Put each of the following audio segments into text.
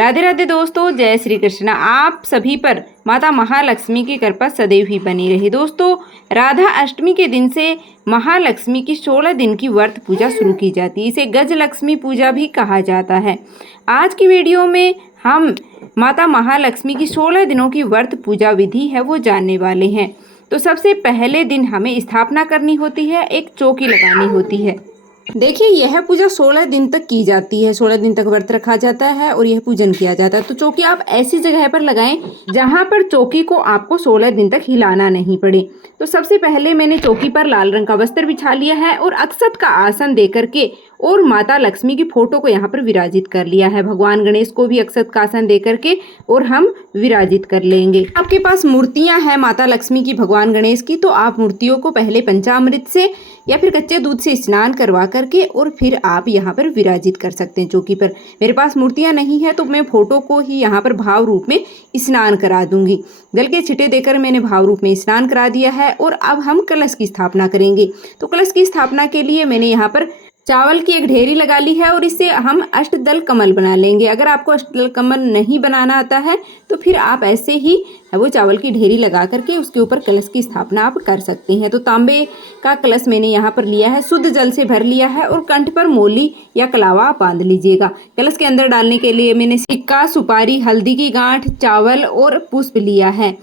राधे राधे दोस्तों, जय श्री कृष्ण। आप सभी पर माता महालक्ष्मी की कृपा सदैव ही बनी रही। दोस्तों, राधा अष्टमी के दिन से महालक्ष्मी की 16 दिन की व्रत पूजा शुरू की जाती है। इसे गज लक्ष्मी पूजा भी कहा जाता है। आज की वीडियो में हम माता महालक्ष्मी की 16 दिनों की व्रत पूजा विधि है वो जानने वाले हैं। तो सबसे पहले दिन हमें स्थापना करनी होती है, एक चौकी लगानी होती है। देखिए, यह पूजा 16 दिन तक की जाती है। 16 दिन तक व्रत रखा जाता है और यह पूजन किया जाता है। तो चौकी आप ऐसी जगह पर लगाएं जहां पर चौकी को आपको 16 दिन तक हिलाना नहीं पड़े। तो सबसे पहले मैंने चौकी पर लाल रंग का वस्त्र बिछा लिया है और अक्षत का आसन दे करके और माता लक्ष्मी की फोटो को यहाँ पर विराजित कर लिया है। भगवान गणेश को भी अक्षत का आसन दे करके और हम विराजित कर लेंगे। आपके पास मूर्तियां हैं माता लक्ष्मी की, भगवान गणेश की, तो आप मूर्तियों को पहले पंचामृत से या फिर कच्चे दूध से स्नान करवा करके और फिर आप यहाँ पर विराजित कर सकते हैं चौकी पर। मेरे पास मूर्तियां नहीं है तो मैं फोटो को ही यहाँ पर भाव रूप में स्नान करा दूंगी। जल के छिटे देकर मैंने भाव रूप में स्नान करा दिया है और अब हम कलश की स्थापना करेंगे। तो कलश की स्थापना के लिए मैंने यहाँ पर चावल की एक ढेरी लगा ली है और इससे हम अष्टदल कमल बना लेंगे। अगर आपको अष्टदल कमल नहीं बनाना आता है तो फिर आप ऐसे ही वो चावल की ढेरी लगा करके उसके ऊपर कलश की स्थापना आप कर सकते हैं। तो तांबे का कलश मैंने यहाँ पर लिया है, शुद्ध जल से भर लिया है और कंठ पर मोली या कलावा बांध लीजिएगा। कलश के अंदर डालने के लिए मैंने सिक्का, सुपारी, हल्दी की गांठ, चावल और पुष्प लिया है।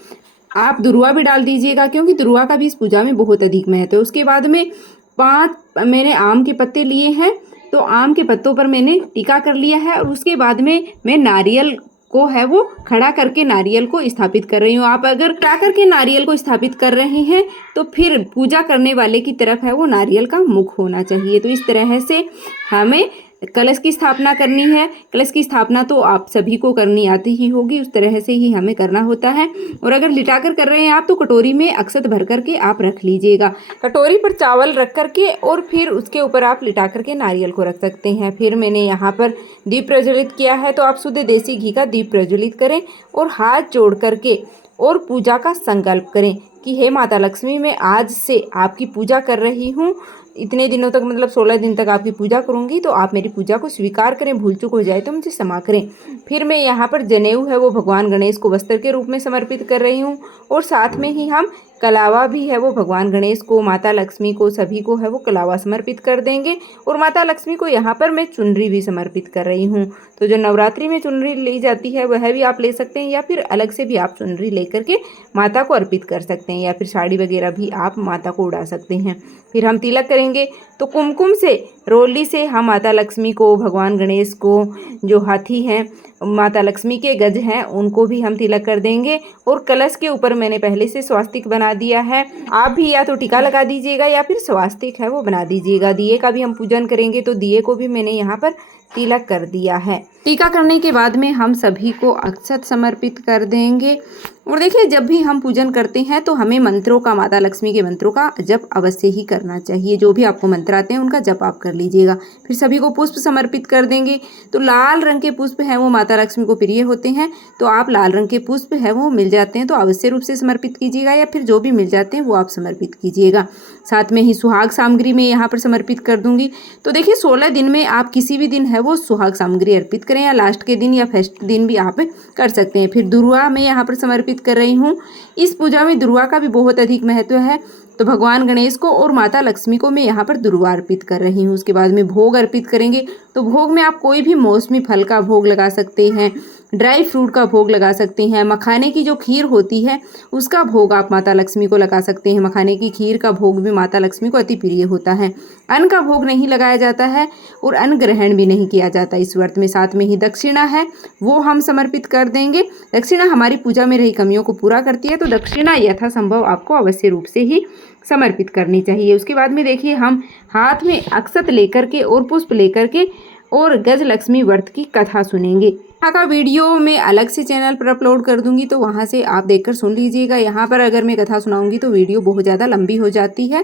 आप दुर्वा भी डाल दीजिएगा क्योंकि दुर्वा का भी इस पूजा में बहुत अधिक महत्व है। उसके बाद में 5 मैंने आम के पत्ते लिए हैं, तो आम के पत्तों पर मैंने टीका कर लिया है और उसके बाद में मैं नारियल को है वो खड़ा करके नारियल को स्थापित कर रही हूँ। आप अगर खड़ा करके नारियल को स्थापित कर रहे हैं तो फिर पूजा करने वाले की तरफ है वो नारियल का मुख होना चाहिए। तो इस तरह से हमें कलश की स्थापना करनी है। कलश की स्थापना तो आप सभी को करनी आती ही होगी, उस तरह से ही हमें करना होता है। और अगर लिटाकर कर रहे हैं आप तो कटोरी में अक्षत भर करके आप रख लीजिएगा। कटोरी पर चावल रख करके और फिर उसके ऊपर आप लिटा करके नारियल को रख सकते हैं। फिर मैंने यहाँ पर दीप प्रज्वलित किया है, तो आप शुद्ध देसी घी का दीप प्रज्वलित करें और हाथ जोड़ करके और पूजा का संकल्प करें कि हे माता लक्ष्मी, मैं आज से आपकी पूजा कर रही हूँ। इतने दिनों तक मतलब 16 दिन तक आपकी पूजा करूंगी, तो आप मेरी पूजा को स्वीकार करें। भूल चूक हो जाए तो मुझे क्षमा करें। फिर मैं यहाँ पर जनेऊ है वो भगवान गणेश को वस्त्र के रूप में समर्पित कर रही हूँ और साथ में ही हम कलावा भी है वो भगवान गणेश को, माता लक्ष्मी को, सभी को है वो कलावा समर्पित कर देंगे। और माता लक्ष्मी को यहाँ पर मैं चुनरी भी समर्पित कर रही हूँ। तो जो नवरात्रि में चुनरी ली जाती है वह भी आप ले सकते हैं या फिर अलग से भी आप चुनरी लेकर के माता को अर्पित कर सकते हैं या फिर साड़ी वगैरह भी आप माता को उड़ा सकते हैं। फिर हम तिलक करेंगे, तो कुमकुम से, रोली से हम माता लक्ष्मी को, भगवान गणेश को, जो हाथी हैं माता लक्ष्मी के गज हैं उनको भी हम तिलक कर देंगे। और कलश के ऊपर मैंने पहले से स्वास्तिक बना दिया है। आप भी या तो टीका लगा दीजिएगा या फिर स्वास्तिक है वो बना दीजिएगा। दिए का भी हम पूजन करेंगे, तो दिए को भी मैंने यहाँ पर तिलक कर दिया है। टीका करने के बाद में हम सभी को अक्षत समर्पित कर देंगे। और देखिए, जब भी हम पूजन करते हैं तो हमें मंत्रों का, माता लक्ष्मी के मंत्रों का जप अवश्य ही करना चाहिए। जो भी आपको मंत्र आते हैं उनका जप आप कर लीजिएगा। फिर सभी को पुष्प समर्पित कर देंगे। तो लाल रंग के पुष्प हैं वो माता लक्ष्मी को प्रिय होते हैं, तो आप लाल रंग के पुष्प हैं वो मिल जाते हैं तो अवश्य रूप से समर्पित कीजिएगा या फिर जो भी मिल जाते हैं वो आप समर्पित कीजिएगा। साथ में ही सुहाग सामग्री में यहाँ पर समर्पित कर दूंगी। तो देखिए, 16 दिन में आप किसी भी दिन है वो सुहाग सामग्री अर्पित करें या लास्ट के दिन या फर्स्ट दिन भी आप कर सकते हैं। फिर दुर्वा मैं यहाँ पर समर्पित कर रही हूँ। इस पूजा में दुर्वा का भी बहुत अधिक महत्व है, तो भगवान गणेश को और माता लक्ष्मी को मैं यहाँ पर दुर्वा अर्पित कर रही हूँ। उसके बाद में भोग अर्पित करेंगे, तो भोग में आप कोई भी मौसमी फल का भोग लगा सकते हैं, ड्राई फ्रूट का भोग लगा सकते हैं, मखाने की जो खीर होती है उसका भोग आप माता लक्ष्मी को लगा सकते हैं। मखाने की खीर का भोग भी माता लक्ष्मी को अति प्रिय होता है। अन्न का भोग नहीं लगाया जाता है और अन्न ग्रहण भी नहीं किया जाता इस व्रत में। साथ में ही दक्षिणा है वो हम समर्पित कर देंगे। दक्षिणा हमारी पूजा में रही कमियों को पूरा करती है, तो दक्षिणा यथासंभव आपको अवश्य रूप से ही समर्पित करनी चाहिए। उसके बाद में देखिए, हम हाथ में अक्षत लेकर के और पुष्प लेकर के और गज लक्ष्मी व्रत की कथा सुनेंगे। कथा का वीडियो मैं अलग से चैनल पर अपलोड कर दूंगी, तो वहां से आप देखकर सुन लीजिएगा। यहाँ पर अगर मैं कथा सुनाऊंगी तो वीडियो बहुत ज़्यादा लंबी हो जाती है,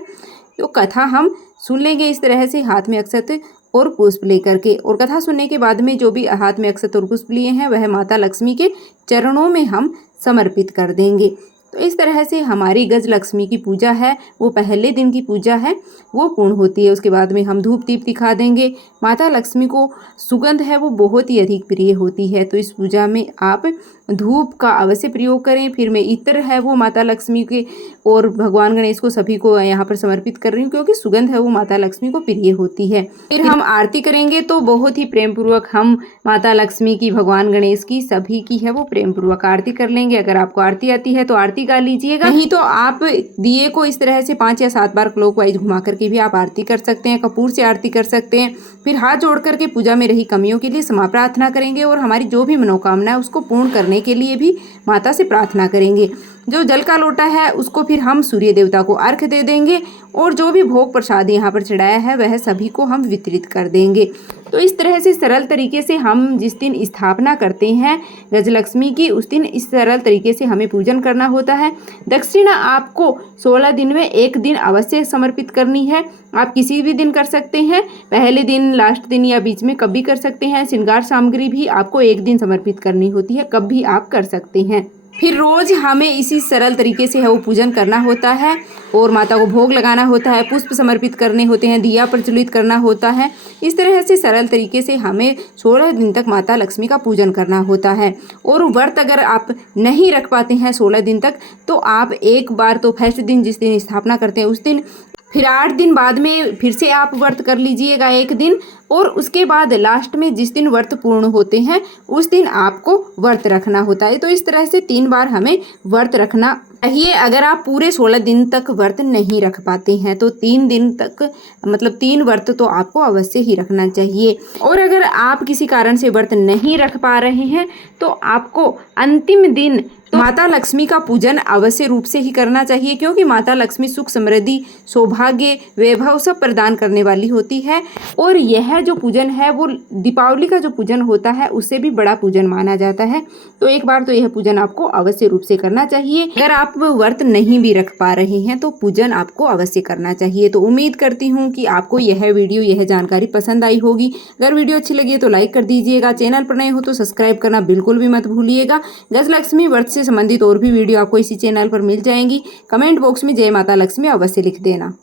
तो कथा हम सुन लेंगे इस तरह से हाथ में अक्षत और पुष्प लेकर के। और कथा सुनने के बाद में जो भी हाथ में अक्षत और पुष्प लिए हैं वह माता लक्ष्मी के चरणों में हम समर्पित कर देंगे। तो इस तरह से हमारी गजलक्ष्मी की पूजा है वो पहले दिन की पूजा है वो पूर्ण होती है। उसके बाद में हम धूप दीप दिखा देंगे। माता लक्ष्मी को सुगंध है वो बहुत ही अधिक प्रिय होती है, तो इस पूजा में आप धूप का अवश्य प्रयोग करें। फिर मैं इत्र है वो माता लक्ष्मी के और भगवान गणेश को सभी को यहाँ पर समर्पित कर रही हूँ, क्योंकि सुगंध है वो माता लक्ष्मी को प्रिय होती है। फिर हम आरती करेंगे तो बहुत ही प्रेम पूर्वक हम माता लक्ष्मी की, भगवान गणेश की, सभी की है वो प्रेम पूर्वक आरती कर लेंगे। अगर आपको आरती आती है तो आरती गा लीजिएगा, नहीं तो आप दिए को इस तरह से 5 या 7 बार क्लॉकवाइज घुमा करके भी आप आरती कर सकते हैं। कपूर से आरती कर सकते हैं। फिर हाथ जोड़ करके पूजा में रही कमियों के लिए क्षमा प्रार्थना करेंगे और हमारी जो भी मनोकामना है उसको पूर्ण करने के लिए भी माता से प्रार्थना करेंगे। जो जल का लोटा है उसको फिर हम सूर्य देवता को अर्घ्य दे देंगे और जो भी भोग प्रसाद यहाँ पर चढ़ाया है वह सभी को हम वितरित कर देंगे। तो इस तरह से सरल तरीके से हम जिस दिन स्थापना करते हैं गजलक्ष्मी की, उस दिन इस सरल तरीके से हमें पूजन करना होता है। दक्षिणा आपको 16 दिन में एक दिन अवश्य समर्पित करनी है। आप किसी भी दिन कर सकते हैं, पहले दिन, लास्ट दिन या बीच में कभी कर सकते हैं। श्रृंगार सामग्री भी आपको एक दिन समर्पित करनी होती है, कब भी आप कर सकते हैं। फिर रोज हमें इसी सरल तरीके से है वो पूजन करना होता है और माता को भोग लगाना होता है, पुष्प समर्पित करने होते हैं, दिया प्रज्वलित करना होता है। इस तरह से सरल तरीके से हमें 16 दिन तक माता लक्ष्मी का पूजन करना होता है। और व्रत अगर आप नहीं रख पाते हैं 16 दिन तक तो आप एक बार तो फर्स्ट दिन जिस दिन स्थापना करते हैं उस दिन, फिर 8 दिन बाद में फिर से आप व्रत कर लीजिएगा एक दिन, और उसके बाद लास्ट में जिस दिन व्रत पूर्ण होते हैं उस दिन आपको व्रत रखना होता है। तो इस तरह से 3 बार हमें व्रत रखना चाहिए। अगर आप पूरे 16 दिन तक व्रत नहीं रख पाते हैं तो 3 दिन तक, मतलब 3 व्रत तो आपको अवश्य ही रखना चाहिए। और अगर आप किसी कारण से व्रत नहीं रख पा रहे हैं तो आपको अंतिम दिन माता लक्ष्मी का पूजन अवश्य रूप से ही करना चाहिए, क्योंकि माता लक्ष्मी सुख, समृद्धि, सौभाग्य, वैभव सब प्रदान करने वाली होती है। और यह जो पूजन है वो दीपावली का जो पूजन होता है उससे भी बड़ा पूजन माना जाता है। तो एक बार तो यह पूजन आपको अवश्य रूप से करना चाहिए। अगर आप व्रत नहीं भी रख पा रहे हैं तो पूजन आपको अवश्य करना चाहिए। तो उम्मीद करती हूँ कि आपको यह वीडियो, यह जानकारी पसंद आई होगी। अगर वीडियो अच्छी लगी है तो लाइक कर दीजिएगा, चैनल पर नए हो तो सब्सक्राइब करना बिल्कुल भी मत भूलिएगा। गजलक्ष्मी व्रत से संबंधित और भी वीडियो आपको इसी चैनल पर मिल जाएंगी। कमेंट बॉक्स में जय माता लक्ष्मी अवश्य लिख देना।